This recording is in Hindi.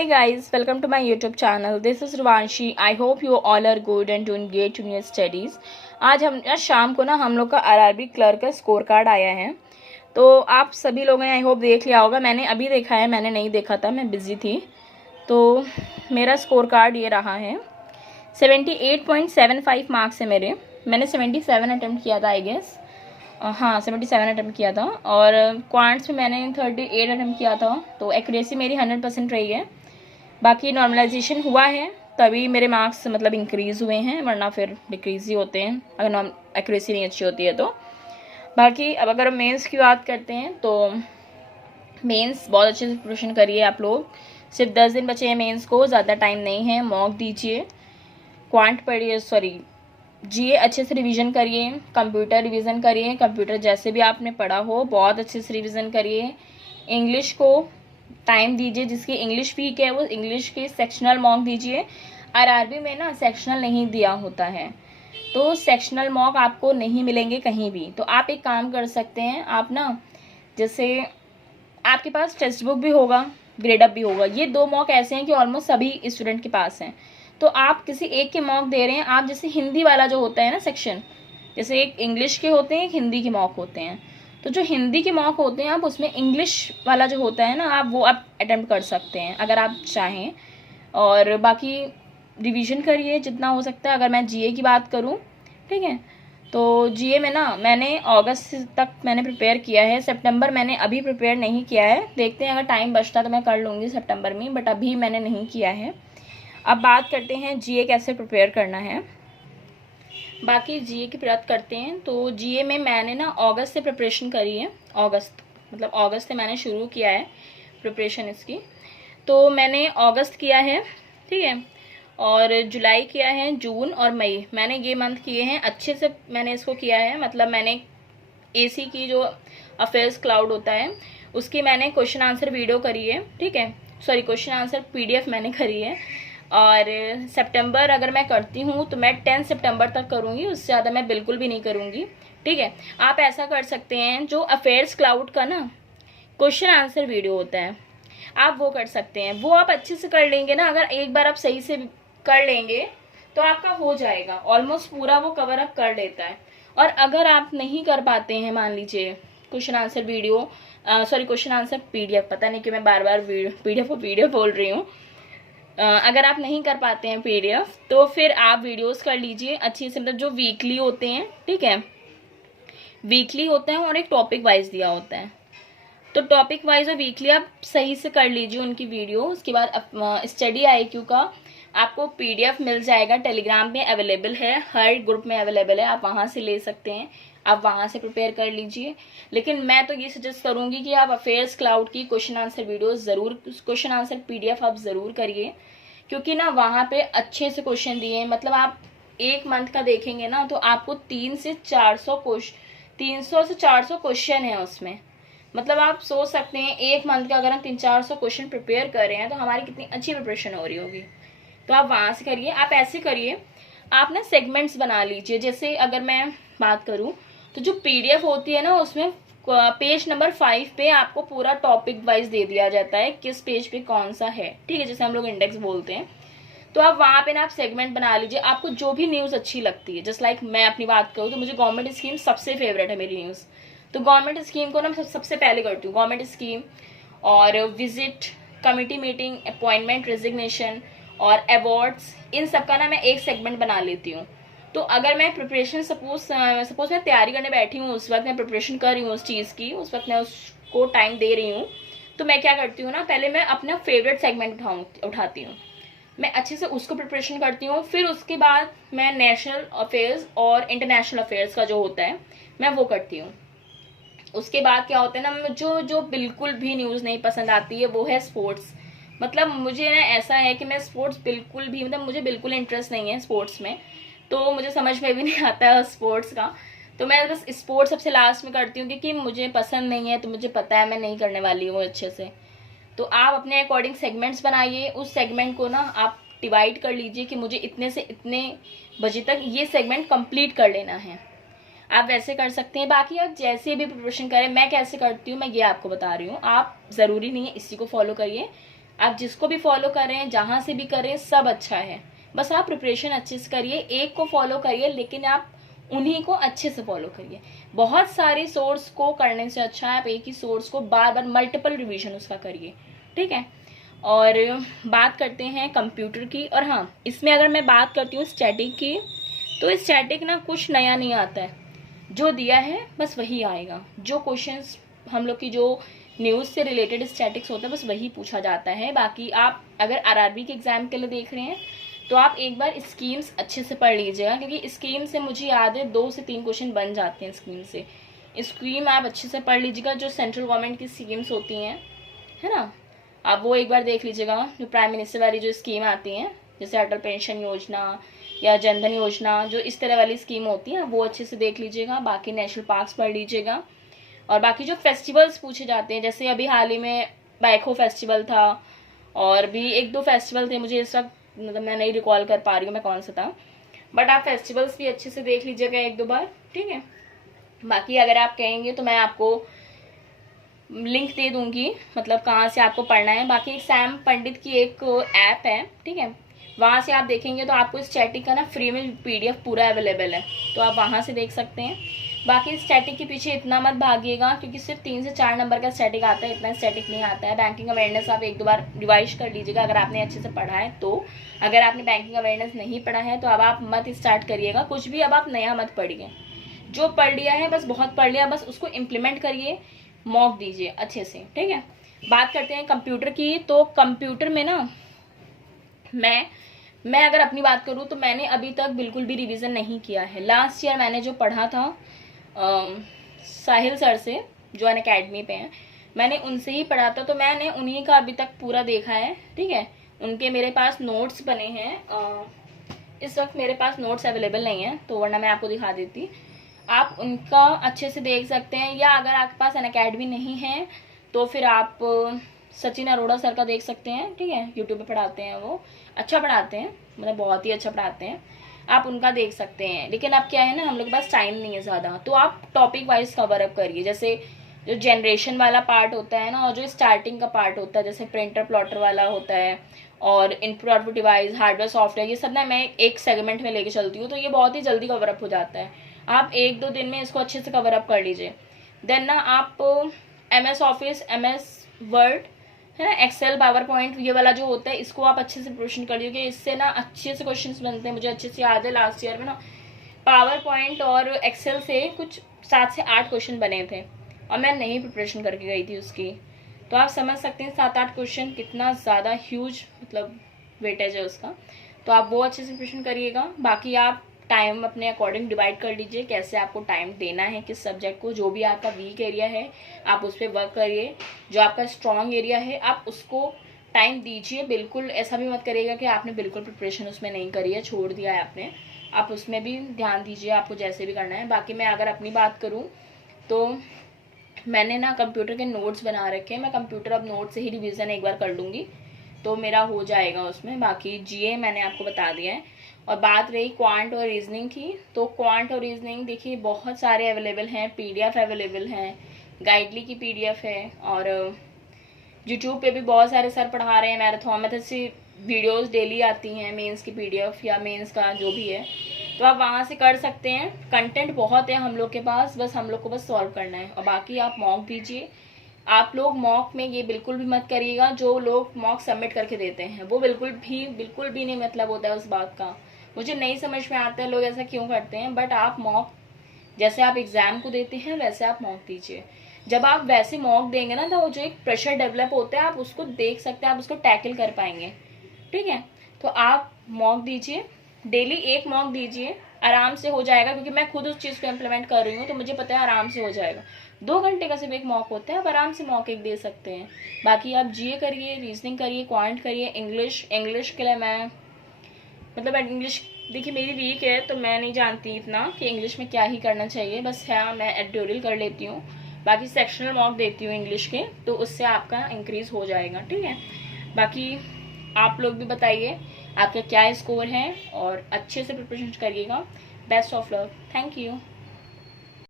Hey guys, welcome to my YouTube channel. This is Ruvanshi. I hope you all are good and doing great in your studies. आज शाम को हम लोग का आरआरबी क्लर्क का स्कोर कार्ड आया है, तो आप सभी लोगों ने आई होप देख लिया होगा। मैंने अभी देखा है, मैंने नहीं देखा था, मैं बिज़ी थी। तो मेरा स्कोर कार्ड ये रहा है। 78.75 मार्क्स है मेरे। मैंने 77 अटैम्प्ट किया था आई गेस। हाँ 77 अटैम्प्ट किया था और क्वांट्स में मैंने 38 अटैम्प्ट किया था, तो एक्यूरेसी मेरी 100% रही है। बाकी नॉर्मलाइजेशन हुआ है तभी मेरे मार्क्स मतलब इंक्रीज़ हुए हैं, वरना फिर डिक्रीज़ ही होते हैं अगर एक्यूरेसी नहीं अच्छी होती है तो। बाकी अब अगर हम मेंस की बात करते हैं तो मेंस बहुत अच्छे से प्रिपरेशन करिए आप लोग। सिर्फ 10 दिन बचे हैं मेंस को, ज़्यादा टाइम नहीं है। मॉक दीजिए, क्वांट पढ़िए, जीए अच्छे से रिवीजन करिए, कंप्यूटर रिवीजन करिए। कंप्यूटर जैसे भी आपने पढ़ा हो बहुत अच्छे से रिवीजन करिए। इंग्लिश को टाइम दीजिए, जिसकी इंग्लिश वीक है वो इंग्लिश के सेक्शनल मॉक दीजिए। आरआरबी में सेक्शनल नहीं दिया होता है, तो सेक्शनल मॉक आपको नहीं मिलेंगे कहीं भी। तो आप एक काम कर सकते हैं, आप जैसे आपके पास टेक्स्ट बुक भी होगा, ग्रेड अप भी होगा। ये 2 मॉक ऐसे हैं कि ऑलमोस्ट सभी स्टूडेंट के पास हैं। तो आप किसी एक के मॉक दे रहे हैं, आप जैसे हिंदी वाला जो होता है सेक्शन, जैसे एक इंग्लिश के होते हैं, एक हिंदी के मॉक होते हैं। तो जो हिंदी के मॉक होते हैं आप उसमें इंग्लिश वाला जो होता है आप अटेम्प्ट कर सकते हैं अगर आप चाहें। और बाकी रिवीजन करिए जितना हो सकता है। अगर मैं जीए की बात करूं, ठीक है, तो जीए में मैंने अगस्त तक मैंने प्रिपेयर किया है। सितंबर मैंने अभी प्रिपेयर नहीं किया है, देखते हैं अगर टाइम बचता तो मैं कर लूँगी सितंबर में, बट अभी मैंने नहीं किया है। अब बात करते हैं जीए कैसे प्रिपेयर करना है। बाकी जीए की बात करते हैं तो जीए में मैंने अगस्त से प्रिपरेशन करी है। अगस्त से मैंने शुरू किया है प्रिपरेशन इसकी। तो मैंने अगस्त किया है, ठीक है, और जुलाई किया है, जून और मई मैंने ये मंथ किए हैं। अच्छे से मैंने इसको किया है, मतलब मैंने एसी की जो अफेयर्स क्लाउड होता है उसकी मैंने क्वेश्चन आंसर वीडियो करी है, ठीक है, क्वेश्चन आंसर पीडीएफ मैंने करी है। और सितंबर अगर मैं करती हूँ तो मैं 10 सितंबर तक करूँगी, उससे ज़्यादा मैं बिल्कुल भी नहीं करूँगी, ठीक है। आप ऐसा कर सकते हैं, जो अफेयर्स क्लाउड का क्वेश्चन आंसर वीडियो होता है आप वो कर सकते हैं। वो आप अच्छे से कर लेंगे अगर एक बार आप सही से कर लेंगे तो आपका हो जाएगा, ऑलमोस्ट पूरा वो कवर अप कर लेता है। और अगर आप नहीं कर पाते हैं, मान लीजिए question answer video question answer PDF, पता नहीं कि मैं बार बार पीडीएफ और वीडियो बोल रही हूँ। अगर आप नहीं कर पाते हैं पीडीएफ तो फिर आप वीडियोस कर लीजिए अच्छी से, मतलब जो वीकली होते हैं, ठीक है, वीकली होते हैं और एक टॉपिक वाइज दिया होता है। तो टॉपिक वाइज और वीकली आप सही से कर लीजिए उनकी वीडियो। उसके बाद स्टडी IQ का आपको पीडीएफ मिल जाएगा, टेलीग्राम पे अवेलेबल है, हर ग्रुप में अवेलेबल है, आप वहाँ से ले सकते हैं, आप वहाँ से प्रिपेयर कर लीजिए। लेकिन मैं तो ये सजेस्ट करूँगी कि आप अफेयर्स क्लाउड की क्वेश्चन आंसर वीडियो ज़रूर, क्वेश्चन आंसर पीडीएफ आप ज़रूर करिए, क्योंकि वहाँ पे अच्छे से क्वेश्चन दिए हैं। मतलब आप एक मंथ का देखेंगे तो आपको 300 से 400 क्वेश्चन है उसमें। मतलब आप सोच सकते हैं एक मंथ का अगर हम 300-400 क्वेश्चन प्रिपेयर कर रहे हैं तो हमारी कितनी अच्छी प्रिपरेशन हो रही होगी। तो आप वहाँ से करिए। आप ऐसे करिए, आप सेगमेंट्स बना लीजिए। जैसे अगर मैं बात करूँ तो जो पीडीएफ होती है उसमें पेज नंबर 5 पे आपको पूरा टॉपिक वाइज दे दिया जाता है, किस पेज पे कौन सा है, ठीक है, जैसे हम लोग इंडेक्स बोलते हैं। तो आप वहाँ पे आप सेगमेंट बना लीजिए, आपको जो भी न्यूज़ अच्छी लगती है। जस्ट लाइक मैं अपनी बात करूँ तो मुझे गवर्नमेंट स्कीम सबसे फेवरेट है मेरी न्यूज़, तो गवर्नमेंट स्कीम को सबसे पहले करती हूँ, गवर्नमेंट स्कीम और visit, committee meeting, appointment, resignation और अवार्ड्स, इन सब का मैं एक सेगमेंट बना लेती हूँ। तो अगर मैं प्रिपरेशन सपोज मैं तैयारी करने बैठी हूँ, उस वक्त मैं प्रिपरेशन कर रही हूँ उस चीज़ की, उस वक्त मैं उसको टाइम दे रही हूँ, तो मैं क्या करती हूँ पहले मैं अपना फेवरेट सेगमेंट उठाती हूँ, मैं अच्छे से उसको प्रिपरेशन करती हूँ। फिर उसके बाद मैं नेशनल अफेयर्स और इंटरनेशनल अफेयर्स का जो होता है मैं वो करती हूँ। उसके बाद क्या होता है जो बिल्कुल भी न्यूज़ नहीं पसंद आती है वो है स्पोर्ट्स। मतलब मुझे ऐसा है कि मैं स्पोर्ट्स बिल्कुल भी, मतलब मुझे बिल्कुल इंटरेस्ट नहीं है स्पोर्ट्स में, तो मुझे समझ में भी नहीं आता है स्पोर्ट्स का। तो मैं बस स्पोर्ट्स सबसे लास्ट में करती हूँ, क्योंकि मुझे पसंद नहीं है, तो मुझे पता है मैं नहीं करने वाली हूँ अच्छे से। तो आप अपने अकॉर्डिंग सेगमेंट्स बनाइए, उस सेगमेंट को आप डिवाइड कर लीजिए कि मुझे इतने से इतने बजे तक ये सेगमेंट कंप्लीट कर लेना है। आप वैसे कर सकते हैं। बाकी आप जैसे भी प्रिपरेशन करें, मैं कैसे करती हूँ मैं ये आपको बता रही हूँ, आप ज़रूरी नहीं है इसी को फॉलो करिए, आप जिसको भी फॉलो करें, जहाँ से भी करें, सब अच्छा है। बस आप प्रिपरेशन अच्छे से करिए, एक को फॉलो करिए, लेकिन आप उन्हीं को अच्छे से फॉलो करिए। बहुत सारे सोर्स को करने से अच्छा है आप एक ही सोर्स को बार बार मल्टीपल रिवीजन उसका करिए, ठीक है। और बात करते हैं कंप्यूटर की। और हाँ, इसमें अगर मैं बात करती हूँ स्टैटिक की, तो स्टैटिक ना कुछ नया नहीं आता है, जो दिया है बस वही आएगा। जो क्वेश्चंस हम लोग की जो न्यूज़ से रिलेटेड स्टैटिक्स होता है बस वही पूछा जाता है। बाकी आप अगर आरआरबी के एग्जाम के लिए देख रहे हैं तो आप एक बार स्कीम्स अच्छे से पढ़ लीजिएगा, क्योंकि स्कीम से मुझे याद है 2 से 3 क्वेश्चन बन जाते हैं स्कीम से। स्कीम आप अच्छे से पढ़ लीजिएगा, जो सेंट्रल गवर्नमेंट की स्कीम्स होती हैं, है ना, आप वो एक बार देख लीजिएगा। जो प्राइम मिनिस्टर वाली जो स्कीम आती हैं, जैसे अटल पेंशन योजना या जनधन योजना, जो इस तरह वाली स्कीम होती है वो अच्छे से देख लीजिएगा। बाकी नेशनल पार्क्स पढ़ लीजिएगा। और बाकी जो फेस्टिवल्स पूछे जाते हैं, जैसे अभी हाल ही में बैखो फेस्टिवल था, और भी 1-2 फेस्टिवल थे, मुझे इस वक्त मतलब मैं नहीं रिकॉल कर पा रही हूँ मैं कौन सा था, बट आप फेस्टिवल्स भी अच्छे से देख लीजिएगा 1-2 बार, ठीक है। बाकी अगर आप कहेंगे तो मैं आपको लिंक दे दूंगी, मतलब कहाँ से आपको पढ़ना है। बाकी सैम पंडित की एक ऐप है, ठीक है, वहाँ से आप देखेंगे तो आपको स्टैटिक का ना फ्री में PDF पूरा अवेलेबल है, तो आप वहाँ से देख सकते हैं। बाकी स्टैटिक के पीछे इतना मत भागिएगा, क्योंकि सिर्फ 3 से 4 नंबर का स्टैटिक आता है, इतना स्टैटिक नहीं आता है। बैंकिंग अवेयरनेस आप 1-2 बार रिवाइज कर लीजिएगा अगर आपने अच्छे से पढ़ा है तो। अगर आपने बैंकिंग अवेयरनेस नहीं पढ़ा है तो अब आप मत स्टार्ट करिएगा कुछ भी, अब आप नया मत पढ़िए। जो पढ़ लिया है बस बहुत पढ़ लिया, बस उसको इम्प्लीमेंट करिए, मॉक दीजिए अच्छे से, ठीक है। बात करते हैं कंप्यूटर की। तो कंप्यूटर में ना मैं अगर अपनी बात करूँ तो मैंने अभी तक बिल्कुल भी रिवीजन नहीं किया है। लास्ट ईयर मैंने जो पढ़ा था साहिल सर से, जो अन अकेडमी पे हैं, मैंने उनसे ही पढ़ा था, तो मैंने उन्हीं का अभी तक पूरा देखा है, ठीक है। उनके मेरे पास नोट्स बने हैं। इस वक्त मेरे पास नोट्स अवेलेबल नहीं है, तो वरना मैं आपको दिखा देती। आप उनका अच्छे से देख सकते हैं, या अगर आपके पास अन अकेडमी नहीं है तो फिर आप सचिन अरोड़ा सर का देख सकते हैं, ठीक है। यूट्यूब पे पढ़ाते हैं, वो अच्छा पढ़ाते हैं, मतलब बहुत ही अच्छा पढ़ाते हैं, आप उनका देख सकते हैं। लेकिन अब क्या है ना, हम लोग के पास टाइम नहीं है ज़्यादा, तो आप टॉपिक वाइज कवर अप करिए। जैसे जो जनरेशन वाला पार्ट होता है ना, और जो स्टार्टिंग का पार्ट होता है, जैसे प्रिंटर प्लॉटर वाला होता है, और input output device, hardware software, ये सब ना मैं एक सेगमेंट में लेके चलती हूँ, तो ये बहुत ही जल्दी कवर अप हो जाता है। आप 1-2 दिन में इसको अच्छे से कवर अप कर लीजिए। देन ना आप MS ऑफिस, MS वर्ड, है ना, एक्सेल, पावर पॉइंट, ये वाला जो होता है, इसको आप अच्छे से प्रिपरेशन कर लीजिए। इससे ना अच्छे से क्वेश्चंस बनते हैं। मुझे अच्छे से याद है लास्ट ईयर में ना पावर पॉइंट और एक्सेल से कुछ 7 से 8 क्वेश्चन बने थे, और मैं नहीं प्रिपरेशन करके गई थी उसकी। तो आप समझ सकते हैं 7-8 क्वेश्चन कितना ज़्यादा ह्यूज मतलब वेटेज है उसका। तो आप वो अच्छे से प्रिपरेशन करिएगा। बाकी आप टाइम अपने अकॉर्डिंग डिवाइड कर लीजिए, कैसे आपको टाइम देना है किस सब्जेक्ट को। जो भी आपका वीक एरिया है आप उस पर वर्क करिए, जो आपका स्ट्रॉन्ग एरिया है आप उसको टाइम दीजिए। बिल्कुल ऐसा भी मत करिएगा कि आपने बिल्कुल प्रिपरेशन उसमें नहीं करी है, छोड़ दिया है आपने, आप उसमें भी ध्यान दीजिए, आपको जैसे भी करना है। बाकी मैं अगर अपनी बात करूँ तो मैंने ना कंप्यूटर के नोट्स बना रखे हैं, मैं कंप्यूटर अब नोट से ही रिवीजन एक बार कर लूँगी तो मेरा हो जाएगा उसमें। बाकी GA मैंने आपको बता दिया है। और बात रही क्वांट और रीजनिंग की, तो क्वांट और रीजनिंग देखिए बहुत सारे अवेलेबल हैं, PDF अवेलेबल हैं, गाइडली की PDF है, और यूट्यूब पे भी बहुत सारे सर पढ़ा रहे हैं। मैराथन मेथड से वीडियोस डेली आती हैं, मेंस की PDF या मेंस का जो भी है, तो आप वहाँ से कर सकते हैं। कंटेंट बहुत है हम लोग के पास, बस हम लोग को बस सॉल्व करना है। और बाकी आप मॉक दीजिए। आप लोग मॉक में ये बिल्कुल भी मत करिएगा, जो लोग मॉक सबमिट करके देते हैं वो बिल्कुल भी नहीं मतलब होता है उस बात का। मुझे नहीं समझ में आता है लोग ऐसा क्यों करते हैं, बट आप मॉक जैसे आप एग्जाम को देते हैं वैसे आप मॉक दीजिए। जब आप वैसे मॉक देंगे ना, तो जो एक प्रेशर डेवलप होता है आप उसको देख सकते हैं, आप उसको टैकल कर पाएंगे, ठीक है। तो आप मॉक दीजिए, डेली एक मॉक दीजिए, आराम से हो जाएगा, क्योंकि मैं खुद उस चीज़ को इम्प्लीमेंट कर रही हूँ, तो मुझे पता है आराम से हो जाएगा। 2 घंटे का सिर्फ एक मॉक होता है, आप आराम से मॉक एक दे सकते हैं। बाकी आप GA करिए, रीजनिंग करिए, क्वांट करिए। इंग्लिश के लिए मैं मतलब इंग्लिश देखिए मेरी वीक है, तो मैं नहीं जानती इतना कि इंग्लिश में क्या ही करना चाहिए, बस है मैं एडिटोरियल कर लेती हूँ। बाकी सेक्शनल मॉक देती हूँ इंग्लिश के, तो उससे आपका इंक्रीज़ हो जाएगा, ठीक है। बाकी आप लोग भी बताइए आपका क्या स्कोर है, और अच्छे से प्रिपरेशन करिएगा। Best of luck, thank you.